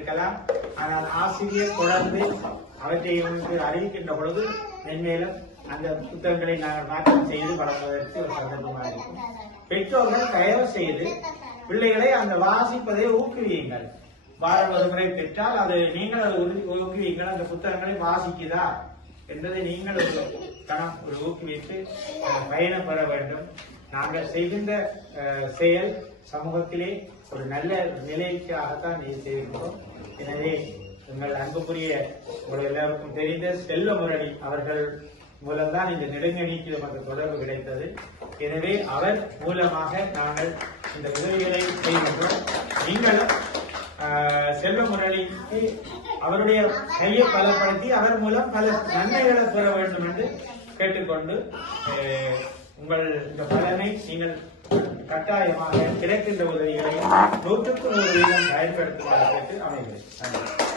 இருக்கலாம். ஆனால் ஆசிரியர் தொடர்ந்து அவற்றை உங்களுக்கு அறிவிக்கின்ற பொழுது மென்மேலும் அந்த புத்தகங்களை நாங்கள் மாற்றம் செய்து வழங்குவதற்கு ஒரு சந்தர்ப்பமாக இருக்கும். பெற்றோர்கள் தயவு செய்து பிள்ளைகளை அந்த வாசிப்பதை ஊக்குவியுங்கள். வாரம் ஒரு முறை பெற்றால் அது நீங்கள் அதை ஊக்குவியுங்கள். அந்த புத்தகங்களை வாசிக்குதா என்பதை நீங்கள் ஒரு ஊக்குவித்து பயணம் பெற வேண்டும். நாங்கள் செய்கின்ற செயல் சமூகத்திலே ஒரு நல்ல நிலைக்காகத்தான் செய்கின்றோம். எனவே எங்கள் அன்புக்குரிய உங்கள் எல்லாருக்கும் தெரிந்த செல்வ முரளி அவர்கள் மூலம்தான் இந்த நெடுங்கணிக்கு நமக்கு தொடர்பு கிடைத்தது. எனவே அவர் மூலமாக நாங்கள் இந்த உதவிகளை செய்கின்றோம். நீங்களும் செல்வ முரளிக்கு அவருடைய கையை பலப்படுத்தி அவர் மூலம் பல நன்மைகளை பெற வேண்டும் என்று கேட்டுக்கொண்டு உங்கள் இந்த பலனை நீங்கள் கட்டாயமாக கிடைக்கின்ற உதவிகளை 100% பயன்படுத்துவதற்கு அமைகிறது.